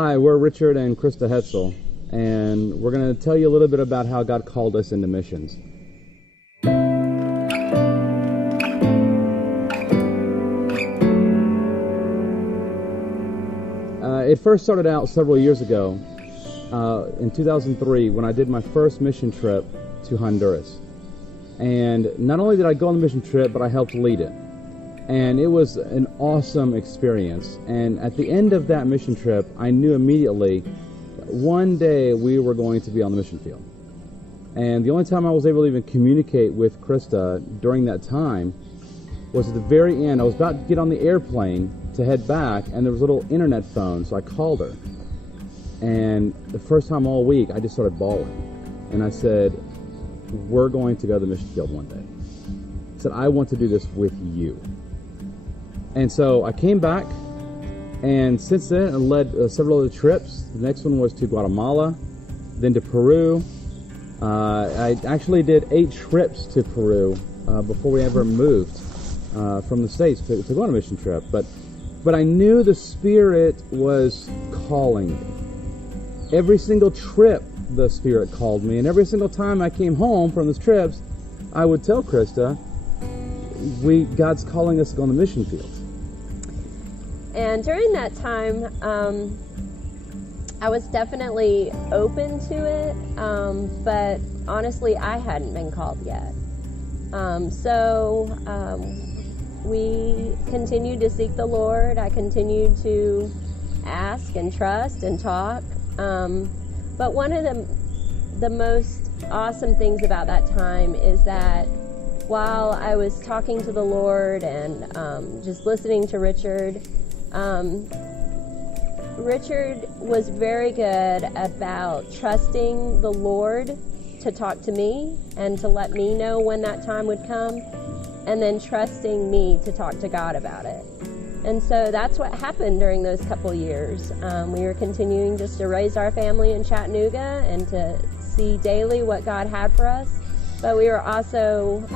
Hi, we're Richard and Krista Hetzel, and we're going to tell you a little bit about how God called us into missions. It first started out several years ago, in 2003, when I did my first mission trip to Honduras. And not only did I go on the mission trip, but I helped lead it. And it was an awesome experience. And at the end of that mission trip, I knew immediately that one day we were going to be on the mission field. And the only time I was able to even communicate with Krista during that time was at the very end. I was about to get on the airplane to head back, and there was a little internet phone, so I called her. And the first time all week, I just started bawling. And I said, we're going to go to the mission field one day. I said, I want to do this with you. And so I came back, and since then I led several other trips. The next one was to Guatemala, then to Peru. I actually did 8 trips to Peru before we ever moved from the States to go on a mission trip. But I knew the Spirit was calling me. Every single trip the Spirit called me, and every single time I came home from those trips, I would tell Krista, God's calling us to go on the mission field. And during that time, I was definitely open to it, but honestly, I hadn't been called yet. So we continued to seek the Lord. I continued to ask and trust and talk. But one of the most awesome things about that time is that while I was talking to the Lord and just listening to Richard, Richard was very good about trusting the Lord to talk to me and to let me know when that time would come, and then trusting me to talk to God about it. And so that's what happened during those couple years. We were continuing just to raise our family in Chattanooga and to see daily what God had for us. But we were also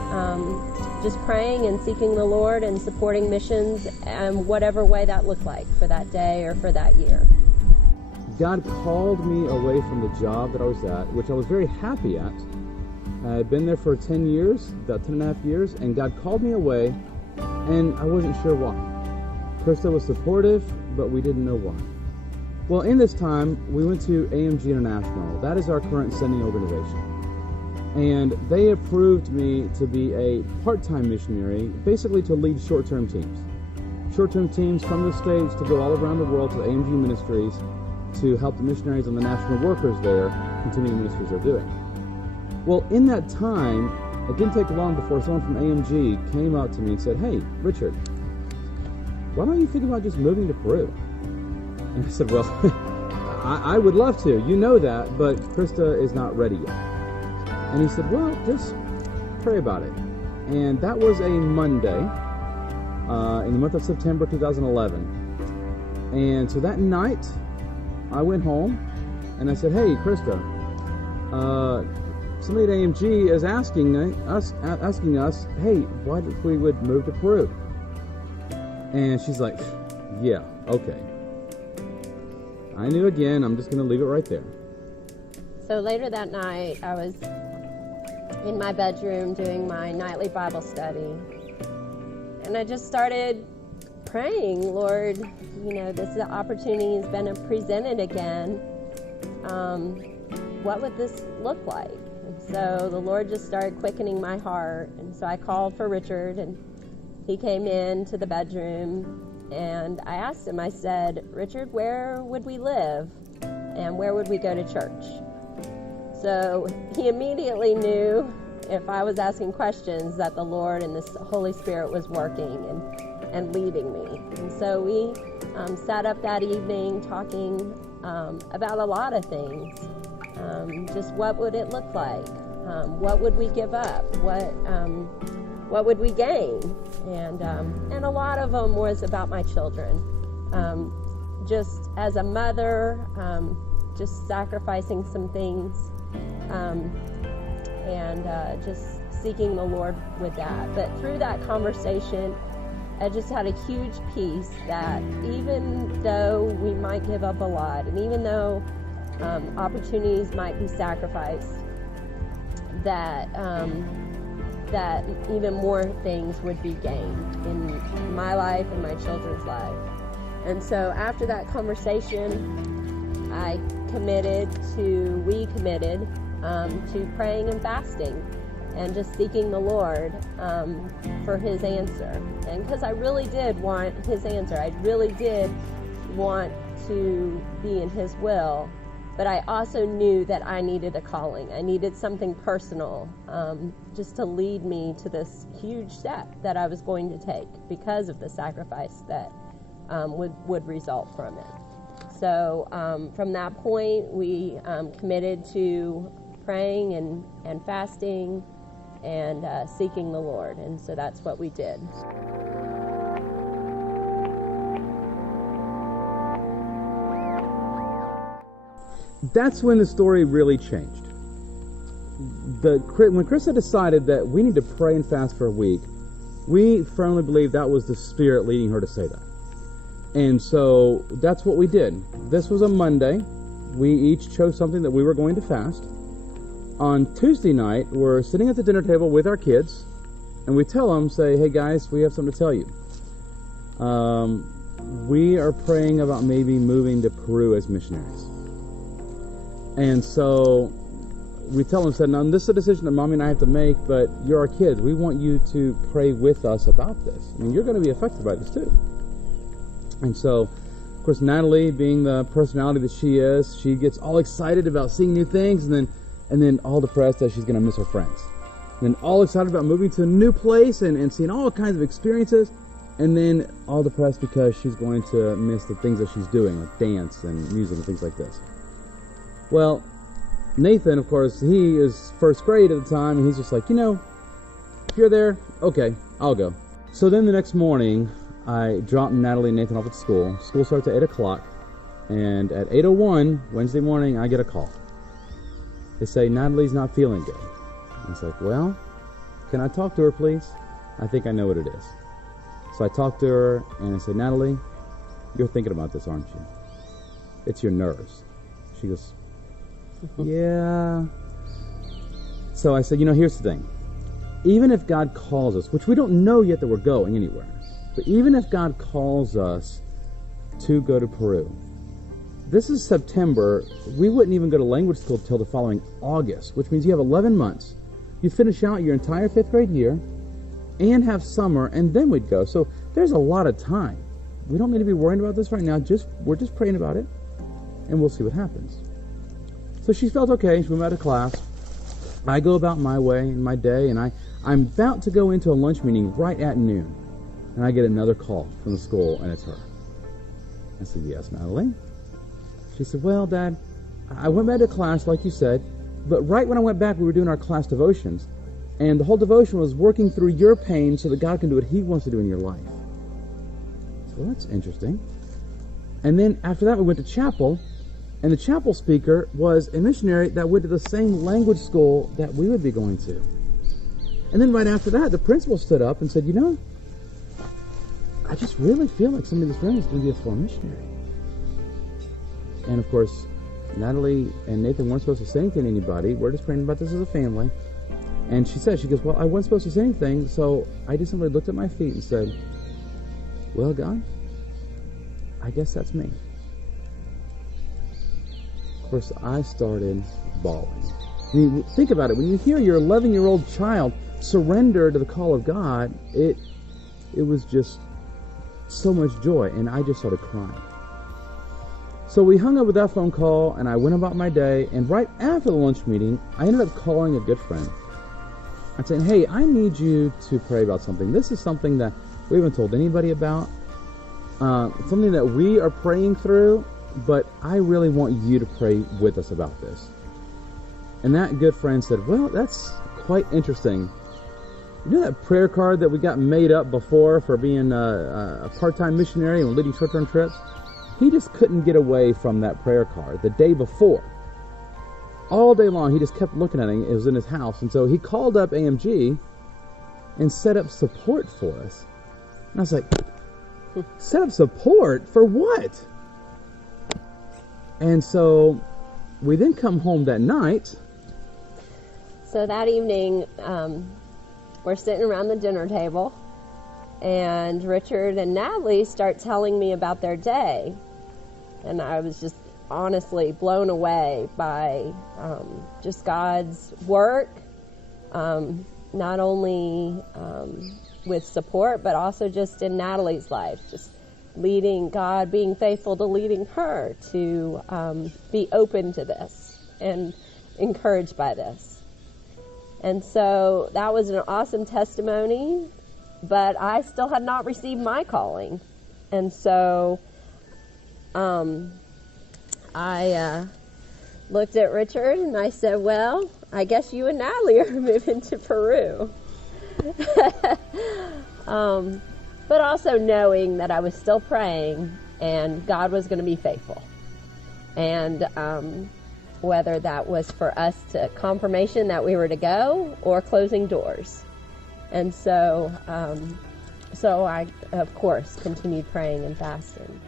just praying and seeking the Lord and supporting missions in whatever way that looked like for that day or for that year. God called me away from the job that I was at, which I was very happy at. I had been there for 10 years, about 10 and a half years, and God called me away, and I wasn't sure why. Krista was supportive, but we didn't know why. Well, in this time, we went to AMG International. That is our current sending organization. And they approved me to be a part-time missionary, basically to lead short-term teams. Short-term teams from the States to go all around the world to the AMG ministries to help the missionaries and the national workers there continue the ministries they're doing. Well, in that time, it didn't take long before someone from AMG came up to me and said, "Hey, Richard, why don't you think about just moving to Peru?" And I said, "Well, I would love to. You know that, but Krista is not ready yet." And he said, "Well, just pray about it." And that was a Monday in the month of September 2011. And so that night, I went home and I said, "Hey, Krista, somebody at AMG is asking us, hey, what if we would move to Peru?" And she's like, "Yeah, okay." I knew again, I'm just going to leave it right there. So later that night, I was in my bedroom doing my nightly Bible study. And I just started praying, "Lord, this opportunity has been presented again. What would this look like?" And so the Lord just started quickening my heart. And so I called for Richard, and he came into the bedroom. And I asked him, I said, "Richard, where would we live? And where would we go to church?" So he immediately knew, if I was asking questions, that the Lord and the Holy Spirit was working and leading me. And so we sat up that evening talking about a lot of things. Just what would it look like? What would we give up? What would we gain? And a lot of them was about my children. Just as a mother, just sacrificing some things. And just seeking the Lord with that. But through that conversation, I just had a huge peace that even though we might give up a lot, and even though opportunities might be sacrificed, that that even more things would be gained in my life and my children's life. And so after that conversation, we committed to praying and fasting and just seeking the Lord for His answer. And because I really did want His answer, I really did want to be in His will, but I also knew that I needed a calling. I needed something personal just to lead me to this huge step that I was going to take because of the sacrifice that would result from it. So from that point, we committed to praying and fasting and seeking the Lord. And so that's what we did. That's when the story really changed. When Krista decided that we need to pray and fast for a week, we firmly believe that was the Spirit leading her to say that. And so that's what we did. This was a Monday. We each chose something that we were going to fast. On Tuesday night, we're sitting at the dinner table with our kids, and we tell them, say, hey guys, we have something to tell you. We are praying about maybe moving to Peru as missionaries. And so we tell them, said, now this is a decision that Mommy and I have to make, but you're our kids. We want you to pray with us about this. I mean, you're going to be affected by this too. And so, of course, Natalie, being the personality that she is, she gets all excited about seeing new things, and then all depressed that she's going to miss her friends. And then all excited about moving to a new place and seeing all kinds of experiences, and then all depressed because she's going to miss the things that she's doing, like dance and music and things like this. Well, Nathan, of course, he is first grade at the time, and he's just like, if you're there, okay, I'll go. So then the next morning, I dropped Natalie and Nathan off at school. School starts at 8 o'clock, and at 8:01, Wednesday morning, I get a call. They say, Natalie's not feeling good. I was like, well, can I talk to her, please? I think I know what it is. So I talked to her, and I said, Natalie, you're thinking about this, aren't you? It's your nerves. She goes, yeah. So I said, here's the thing. Even if God calls us, which we don't know yet that we're going anywhere, but even if God calls us to go to Peru, this is September, we wouldn't even go to language school till the following August, which means you have 11 months. You finish out your entire 5th grade year and have summer, and then we'd go. So there's a lot of time. We don't need to be worrying about this right now. We're just praying about it, and we'll see what happens. So she felt okay. She went out of class. I go about my way in my day, and I'm about to go into a lunch meeting right at noon. And I get another call from the school, and it's her. I said, yes, Natalie. She said, well, Dad, I went back to class, like you said, but right when I went back, we were doing our class devotions, and the whole devotion was working through your pain so that God can do what He wants to do in your life. So, well, that's interesting. And then after that, we went to chapel, and the chapel speaker was a missionary that went to the same language school that we would be going to. And then right after that, the principal stood up and said, I just really feel like somebody in this room is going to be a foreign missionary. And of course, Natalie and Nathan weren't supposed to say anything to anybody. We're just praying about this as a family. And she goes, well, I wasn't supposed to say anything, so I just simply looked at my feet and said, well, God, I guess that's me. Of course, I started bawling. I mean, think about it. When you hear your 11-year-old child surrender to the call of God, it was just so much joy, and I just started crying. So we hung up with that phone call, and I went about my day, and right after the lunch meeting, I ended up calling a good friend. I said, hey, I need you to pray about something. This is something that we haven't told anybody about, something that we are praying through, but I really want you to pray with us about this. And that good friend said, well, that's quite interesting. You know that prayer card that we got made up before for being a part-time missionary and leading short-term trips? He just couldn't get away from that prayer card the day before. All day long, he just kept looking at it. It was in his house. And so he called up AMG and set up support for us. And I was like, set up support? For what? And so we then come home that night. So that evening, we're sitting around the dinner table, and Richard and Natalie start telling me about their day. And I was just honestly blown away by just God's work, not only with support, but also just in Natalie's life, just leading God, being faithful to leading her to be open to this and encouraged by this. And so that was an awesome testimony, but I still had not received my calling. And so I looked at Richard and I said, well, I guess you and Natalie are moving to Peru. But also knowing that I was still praying and God was going to be faithful. And whether that was for us to confirmation that we were to go or closing doors. And so I, of course, continued praying and fasting.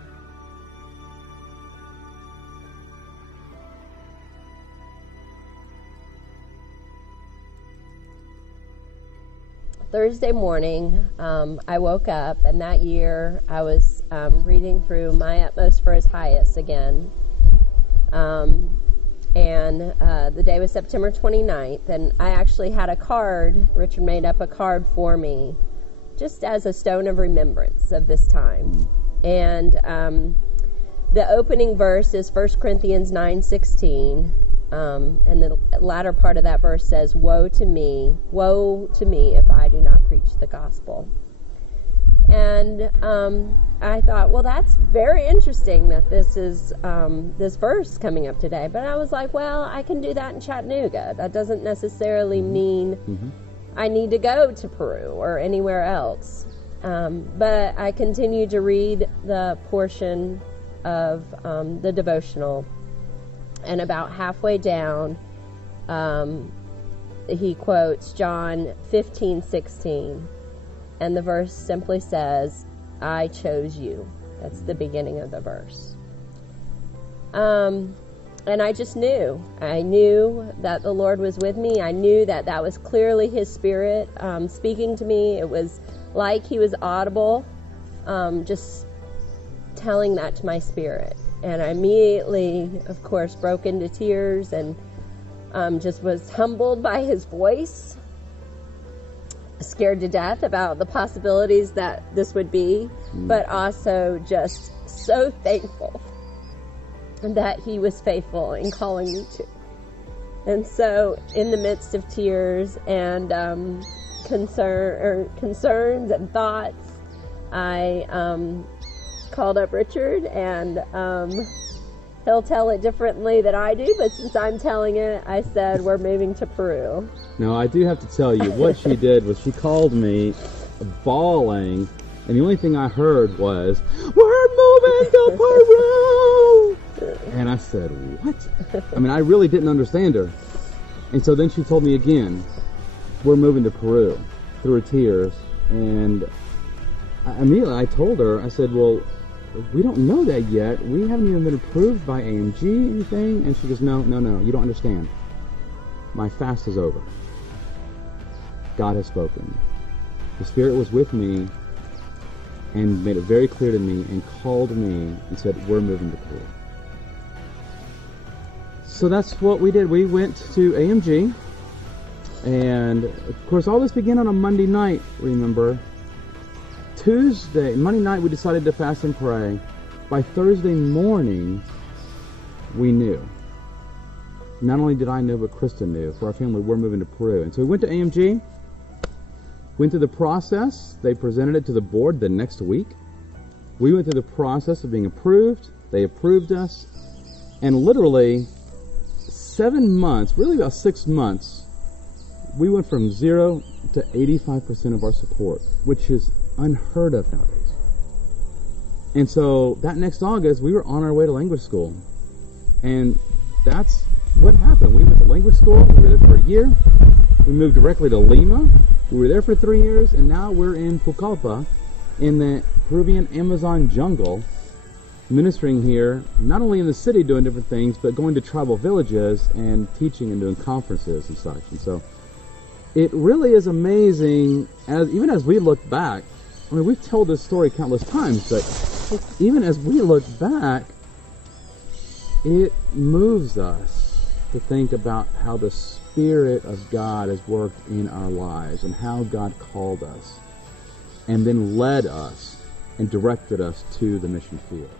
Thursday morning, I woke up, and that year I was reading through My Utmost for His Highest again. The day was September 29th, and I actually had a card. Richard made up a card for me just as a stone of remembrance of this time. And the opening verse is 1 Corinthians 9:16. And the latter part of that verse says, woe to me if I do not preach the gospel. And I thought, well, that's very interesting that this is this verse coming up today. But I was like, well, I can do that in Chattanooga. That doesn't necessarily mean I need to go to Peru or anywhere else. But I continued to read the portion of the devotional. And about halfway down, he quotes John 15:16. And the verse simply says, I chose you. That's the beginning of the verse. And I just knew. I knew that the Lord was with me. I knew that that was clearly His Spirit speaking to me. It was like He was audible, just telling that to my spirit. And I immediately, of course, broke into tears and just was humbled by His voice, scared to death about the possibilities that this would be, but also just so thankful that He was faithful in calling me to. And so in the midst of tears and concerns and thoughts, I called up Richard, and he'll tell it differently than I do, but since I'm telling it, I said we're moving to Peru. Now, I do have to tell you, what she did was she called me bawling, and the only thing I heard was, we're moving to Peru! And I said, what? I mean, I really didn't understand her. And so then she told me again, we're moving to Peru, through her tears. And immediately I told her, I said, well, we don't know that yet. We haven't even been approved by AMG or anything. And she goes, no, you don't understand. My fast is over. God has spoken. The Spirit was with me and made it very clear to me and called me and said, we're moving to Peru. So that's what we did. We went to AMG, and of course all this began on a Monday night, remember. Monday night we decided to fast and pray. By Thursday morning, we knew. Not only did I know, but Krista knew. For our family, we're moving to Peru. And so we went to AMG, went through the process. They presented it to the board the next week. We went through the process of being approved. They approved us. And literally 7 months, really about 6 months, we went from 0 to 85% of our support, which is unheard of nowadays. And so that next August, we were on our way to language school. And that's what happened. We went to language school. We were there for a year. We moved directly to Lima. We were there for 3 years. And now we're in Pucallpa in the Peruvian Amazon jungle. ministering here, not only in the city doing different things, but going to tribal villages and teaching and doing conferences and such. And so it really is amazing, even as we look back. I mean, we've told this story countless times, but even as we look back, it moves us to think about how the Spirit of God has worked in our lives and how God called us and then led us and directed us to the mission field.